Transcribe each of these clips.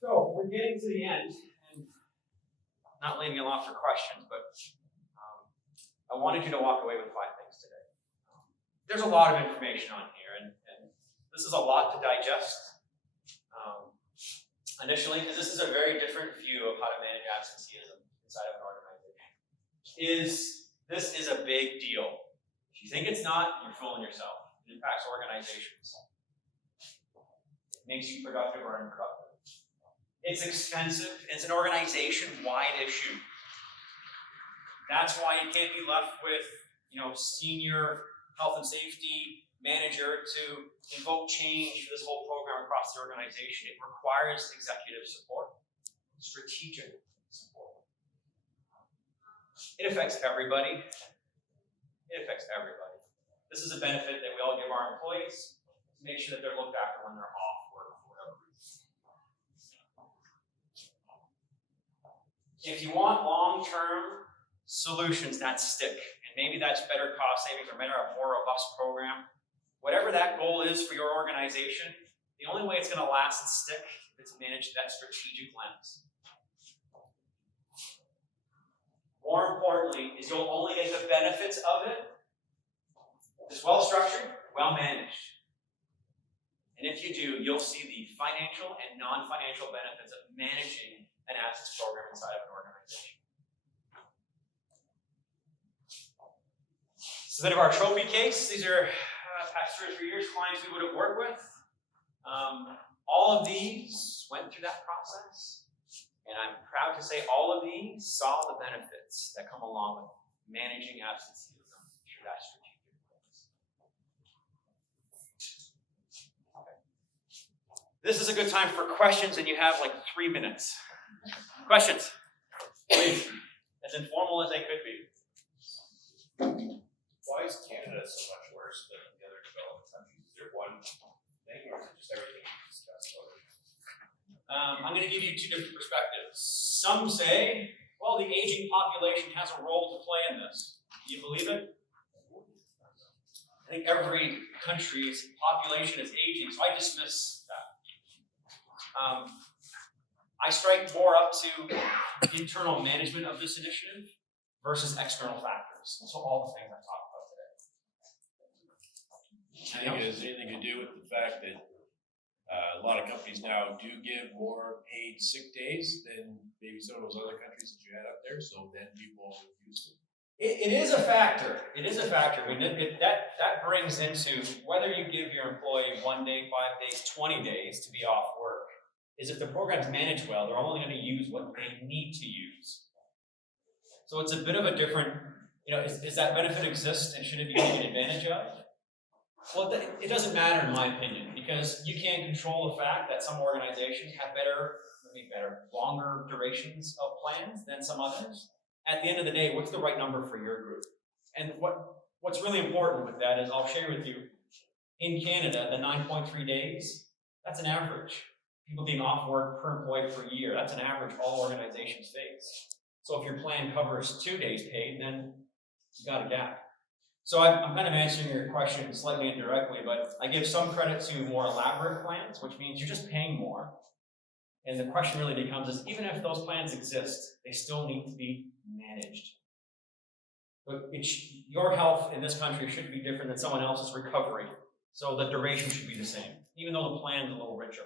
So we're getting to the end, and not leaving you along for questions, but I wanted you to walk away with 5 things today. There's a lot of information on here, and this is a lot to digest initially, because this is a very different view of how to manage absenteeism inside of an organization. This is a big deal. If you think it's not, you're fooling yourself. It impacts organizations. It makes you productive or unproductive. It's expensive. It's an organization-wide issue. That's why you can't be left with, senior health and safety manager to invoke change for this whole program across the organization. It requires executive support, strategic support. It affects everybody. It affects everybody. This is a benefit that we all give our employees to make sure that they're looked after when they're off work for whatever reason. If you want long-term solutions that stick, and maybe that's better cost savings or a more robust program, whatever that goal is for your organization, the only way it's going to last and stick is to manage that strategic lens. More importantly, is you'll only get the benefits of it if it's well-structured, well-managed. And if you do, you'll see the financial and non-financial benefits of managing an absence program inside of an organization. This is a bit of our trophy case. These are past 2 or 3 years clients we would have worked with. All of these went through that process. And I'm proud to say all of these saw the benefits that come along with managing absenteeism through that strategic lens. Okay. This is a good time for questions, and you have like 3 minutes. Questions? Please. As informal as they could be. Why is Canada so much worse than the other developed countries? Is there one thing, or is it just everything you discussed already? I'm going to give you 2 different perspectives. Some say, well, the aging population has a role to play in this. Do you believe it? I think every country's population is aging, so I dismiss that. I strike more up to internal management of this initiative versus external factors. So all the things I talked about today. Do you think it has anything to do with the fact that a lot of companies now do give more paid sick days than maybe some of those other countries that you had up there, so then people use it? It is a factor. It is a factor. I mean, that brings into whether you give your employee 1 day, 5 days, 20 days to be off work, is if the program's managed well, they're only going to use what they need to use. So it's a bit of a different, is that benefit exist and should it be taken advantage of? Well, it doesn't matter in my opinion, because you can't control the fact that some organizations have longer durations of plans than some others. At the end of the day, what's the right number for your group? And what's really important with that is, I'll share with you, in Canada, the 9.3 days, that's an average. People being off work per employee per year, that's an average all organizations face. So if your plan covers 2 days paid, then you got a gap. So I'm kind of answering your question slightly indirectly, but I give some credit to more elaborate plans, which means you're just paying more. And the question really becomes is, even if those plans exist, they still need to be managed. But your health in this country should be different than someone else's recovery. So the duration should be the same, even though the plan's a little richer.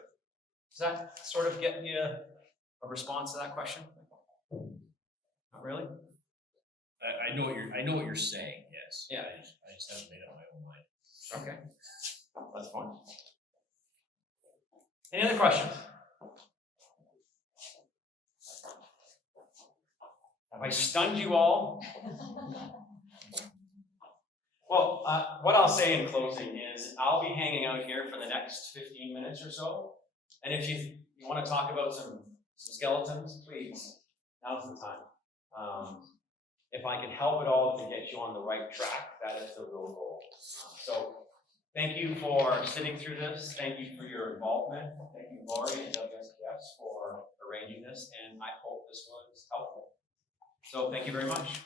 Does that sort of get you a response to that question? Not really? I know what you're saying, yes. Yeah. I just haven't made up my own mind. Okay. That's fine. Any other questions? Have I stunned you all? Well, what I'll say in closing is I'll be hanging out here for the next 15 minutes or so. And if you want to talk about some skeletons, please, now's the time. If I can help at all to get you on the right track, that is the real goal. So thank you for sitting through this. Thank you for your involvement. Thank you, Lori and WSPS, for arranging this. And I hope this was helpful. So thank you very much.